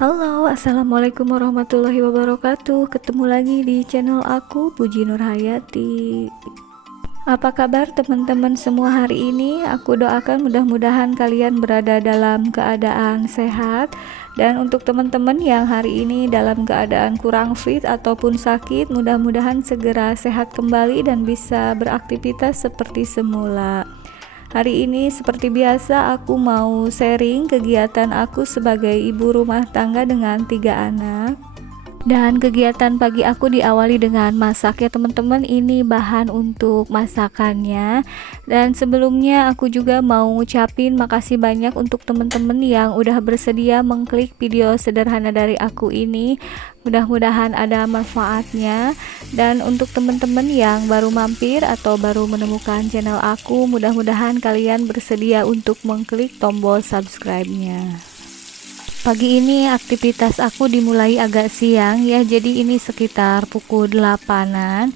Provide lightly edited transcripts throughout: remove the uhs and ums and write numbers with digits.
Halo, assalamualaikum warahmatullahi wabarakatuh. Ketemu lagi di channel aku, Puji Nurhayati. Apa kabar teman-teman semua hari ini? Aku doakan mudah-mudahan kalian berada dalam keadaan sehat. Dan untuk teman-teman yang hari ini dalam keadaan kurang fit ataupun sakit, mudah-mudahan segera sehat kembali dan bisa beraktivitas seperti semula. Hari ini seperti biasa aku mau sharing kegiatan aku sebagai ibu rumah tangga dengan 3 anak. Dan kegiatan pagi aku diawali dengan masak ya teman-teman. Ini bahan untuk masakannya. Dan sebelumnya aku juga mau ngucapin makasih banyak untuk teman-teman yang udah bersedia mengklik video sederhana dari aku ini. Mudah-mudahan ada manfaatnya. Dan untuk teman-teman yang baru mampir atau baru menemukan channel aku, mudah-mudahan kalian bersedia untuk mengklik tombol subscribe-nya. Pagi ini aktivitas aku dimulai agak siang ya, jadi ini sekitar pukul 8-an.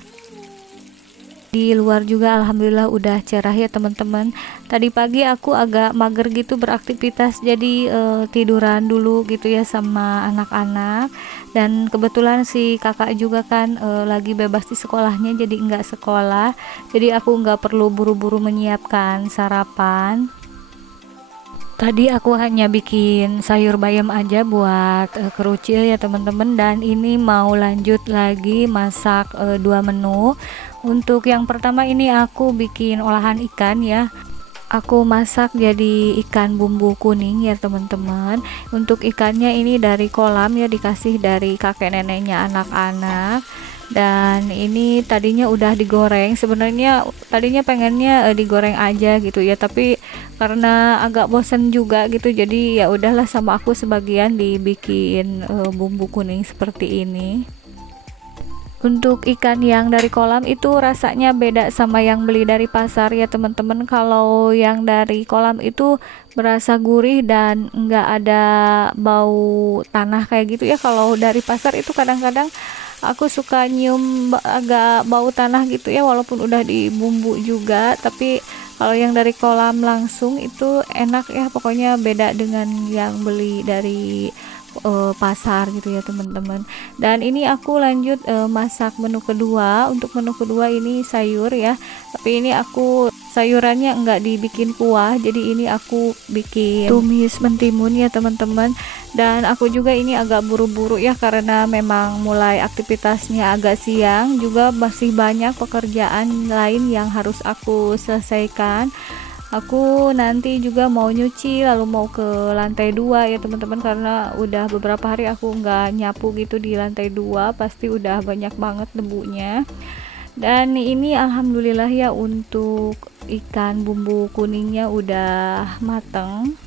Di luar juga alhamdulillah udah cerah ya teman-teman. Tadi pagi aku agak mager gitu beraktivitas, jadi tiduran dulu gitu ya sama anak-anak. Dan kebetulan si kakak juga kan lagi bebas di sekolahnya, jadi nggak sekolah. Jadi aku nggak perlu buru-buru menyiapkan sarapan. Tadi aku hanya bikin sayur bayam aja buat kerucil ya teman-teman, dan ini mau lanjut lagi masak 2 menu. Untuk yang pertama ini aku bikin olahan ikan ya. Aku masak jadi ikan bumbu kuning ya teman-teman. Untuk ikannya ini dari kolam ya, dikasih dari kakek neneknya anak-anak. Dan ini tadinya udah digoreng, sebenarnya tadinya pengennya digoreng aja gitu ya, tapi karena agak bosen juga gitu, jadi ya udahlah sama aku sebagian dibikin bumbu kuning seperti ini. Untuk ikan yang dari kolam itu rasanya beda sama yang beli dari pasar ya teman-teman. Kalau yang dari kolam itu berasa gurih dan enggak ada bau tanah kayak gitu ya. Kalau dari pasar itu kadang-kadang aku suka nyium agak bau tanah gitu ya, walaupun udah dibumbu juga. Tapi kalau yang dari kolam langsung itu enak ya, pokoknya beda dengan yang beli dari pasar gitu ya teman-teman. Dan ini aku lanjut masak menu kedua. Untuk menu kedua ini sayur ya, tapi ini aku sayurannya enggak dibikin kuah, jadi ini aku bikin tumis mentimun ya teman-teman. Dan aku juga ini agak buru-buru ya, karena memang mulai aktivitasnya agak siang, juga masih banyak pekerjaan lain yang harus aku selesaikan. Aku nanti juga mau nyuci, lalu mau ke lantai 2 ya teman-teman, karena udah beberapa hari aku nggak nyapu gitu di lantai 2, pasti udah banyak banget debunya. Dan ini alhamdulillah ya, untuk ikan bumbu kuningnya udah mateng.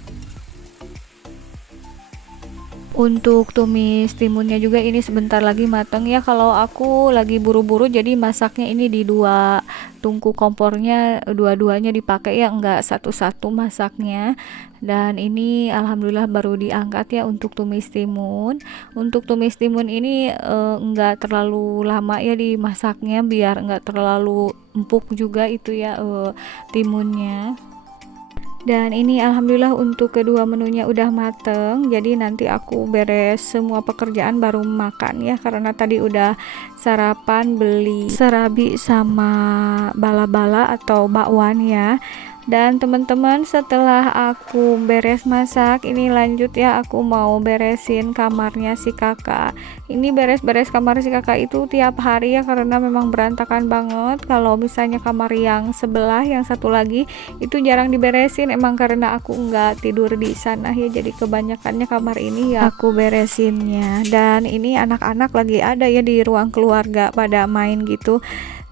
Untuk tumis timunnya juga ini sebentar lagi matang ya. Kalau aku lagi buru-buru jadi masaknya ini di 2 tungku kompornya, dua-duanya dipakai ya, enggak satu-satu masaknya. Dan ini alhamdulillah baru diangkat ya untuk tumis timun. Untuk tumis timun ini enggak terlalu lama ya dimasaknya, biar enggak terlalu empuk juga itu ya timunnya. Dan ini alhamdulillah untuk kedua menunya udah mateng, jadi nanti aku beres semua pekerjaan baru makan ya, karena tadi udah sarapan beli serabi sama bala-bala atau bakwan ya. Dan teman-teman, setelah aku beres masak, ini lanjut ya, aku mau beresin kamarnya si kakak. Ini beres-beres kamar si kakak itu tiap hari ya, karena memang berantakan banget. Kalau misalnya kamar yang sebelah, yang satu lagi itu jarang diberesin, emang karena aku nggak tidur di sana ya, jadi kebanyakannya kamar ini ya aku beresinnya. Dan ini anak-anak lagi ada ya di ruang keluarga pada main gitu.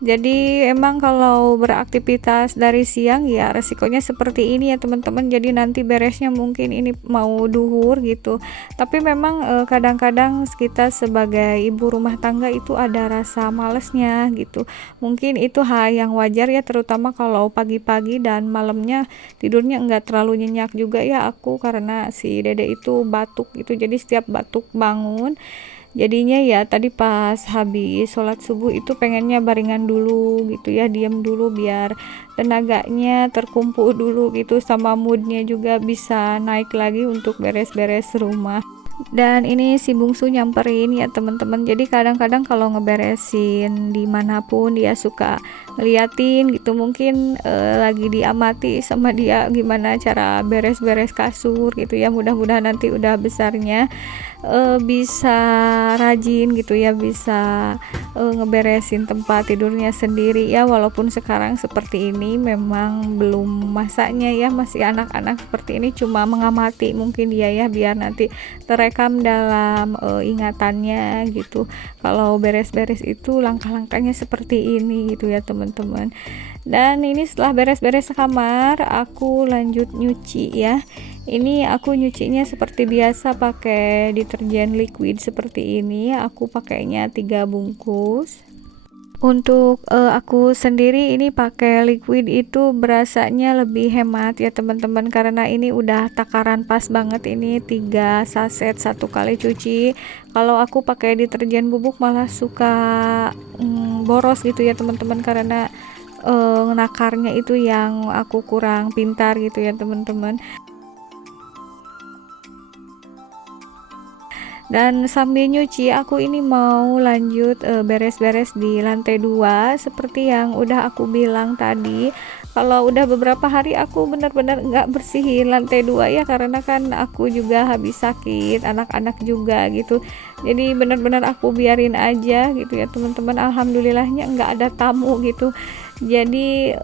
Jadi emang kalau beraktivitas dari siang ya resikonya seperti ini ya teman-teman, jadi nanti beresnya mungkin ini mau duhur gitu. Tapi memang kadang-kadang kita sebagai ibu rumah tangga itu ada rasa malesnya gitu. Mungkin itu hal yang wajar ya, terutama kalau pagi-pagi dan malamnya tidurnya enggak terlalu nyenyak juga ya aku, karena si dede itu batuk gitu, jadi setiap batuk bangun. Jadinya ya tadi pas habis sholat subuh itu pengennya baringan dulu gitu ya, diam dulu biar tenaganya terkumpul dulu gitu, sama moodnya juga bisa naik lagi untuk beres-beres rumah. Dan ini si bungsu nyamperin ya teman-teman, jadi kadang-kadang kalau ngeberesin dimanapun dia suka ngeliatin gitu, mungkin lagi diamati sama dia gimana cara beres-beres kasur gitu ya. Mudah-mudahan nanti udah besarnya bisa rajin gitu ya, bisa ngeberesin tempat tidurnya sendiri ya. Walaupun sekarang seperti ini memang belum masanya ya, masih anak-anak seperti ini, cuma mengamati mungkin dia ya, biar nanti terekam dalam ingatannya gitu kalau beres-beres itu langkah-langkahnya seperti ini gitu ya teman-teman. Dan ini setelah beres-beres kamar aku lanjut nyuci ya. Ini aku nyucinya seperti biasa pakai deterjen liquid seperti ini, aku pakainya 3 bungkus. Untuk aku sendiri ini pakai liquid itu berasanya lebih hemat ya teman-teman, karena ini udah takaran pas banget, ini 3 saset 1 kali cuci. Kalau aku pakai deterjen bubuk malah suka boros gitu ya teman-teman, karena nakarnya itu yang aku kurang pintar gitu ya teman-teman. Dan sambil nyuci aku ini mau lanjut beres-beres di lantai 2 seperti yang udah aku bilang tadi. Kalau udah beberapa hari aku benar-benar nggak bersihin lantai 2 ya, karena kan aku juga habis sakit, anak-anak juga gitu, jadi benar-benar aku biarin aja gitu ya teman-teman. Alhamdulillahnya nggak ada tamu gitu, jadi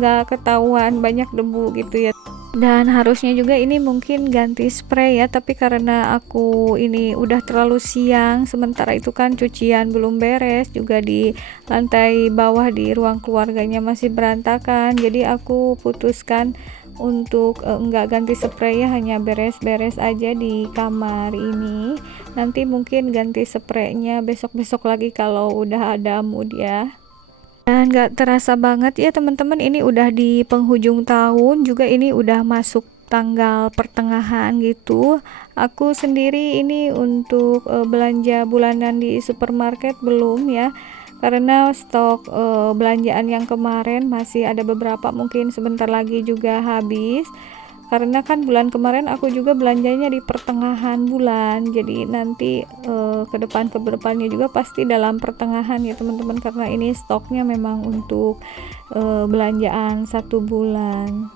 nggak ketahuan banyak debu gitu ya. Dan harusnya juga ini mungkin ganti spray ya, tapi karena aku ini udah terlalu siang, sementara itu kan cucian belum beres, juga di lantai bawah di ruang keluarganya masih berantakan, jadi aku putuskan untuk enggak ganti spray ya, hanya beres-beres aja di kamar ini. Nanti mungkin ganti spraynya besok-besok lagi kalau udah ada mood ya. Dan gak terasa banget ya teman-teman, ini udah di penghujung tahun juga, ini udah masuk tanggal pertengahan gitu. Aku sendiri ini untuk belanja bulanan di supermarket belum ya, karena stok belanjaan yang kemarin masih ada beberapa, mungkin sebentar lagi juga habis. Karena kan bulan kemarin aku juga belanjanya di pertengahan bulan, jadi nanti ke depannya juga pasti dalam pertengahan ya teman-teman, karena ini stoknya memang untuk belanjaan 1 bulan.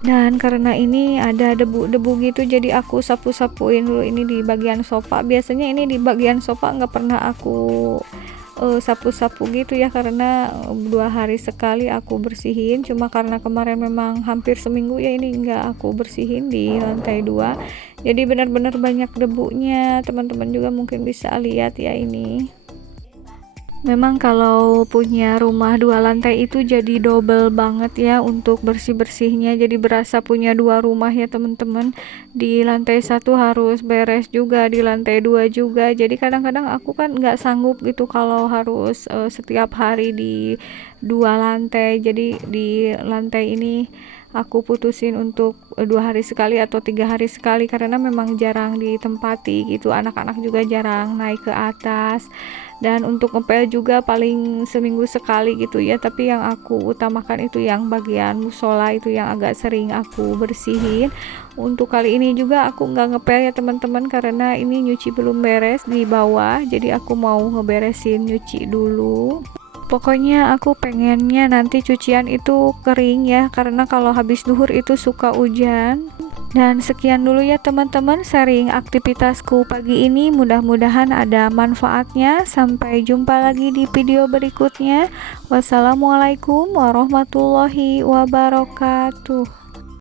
Dan karena ini ada debu-debu gitu, jadi aku sapu-sapuin dulu ini di bagian sofa. Biasanya ini di bagian sofa nggak pernah aku sapu-sapu gitu ya, karena 2 hari sekali aku bersihin. Cuma karena kemarin memang hampir seminggu ya ini nggak aku bersihin di lantai 2, jadi benar-benar banyak debunya. Teman-teman juga mungkin bisa lihat ya, ini memang kalau punya rumah 2 lantai itu jadi double banget ya untuk bersih-bersihnya, jadi berasa punya 2 rumah ya teman-teman. Di lantai 1 harus beres juga, di lantai 2 juga, jadi kadang-kadang aku kan nggak sanggup gitu kalau harus setiap hari di 2 lantai. Jadi di lantai ini aku putusin untuk 2 hari sekali atau 3 hari sekali, karena memang jarang ditempati gitu, anak-anak juga jarang naik ke atas. Dan untuk ngepel juga paling seminggu sekali gitu ya, tapi yang aku utamakan itu yang bagian musola, itu yang agak sering aku bersihin. Untuk kali ini juga aku nggak ngepel ya teman-teman, karena ini nyuci belum beres di bawah, jadi aku mau ngeberesin nyuci dulu. Pokoknya aku pengennya nanti cucian itu kering ya, karena kalau habis duhur itu suka hujan. Dan sekian dulu ya teman-teman sharing aktivitasku pagi ini, mudah-mudahan ada manfaatnya. Sampai jumpa lagi di video berikutnya. Wassalamualaikum warahmatullahi wabarakatuh.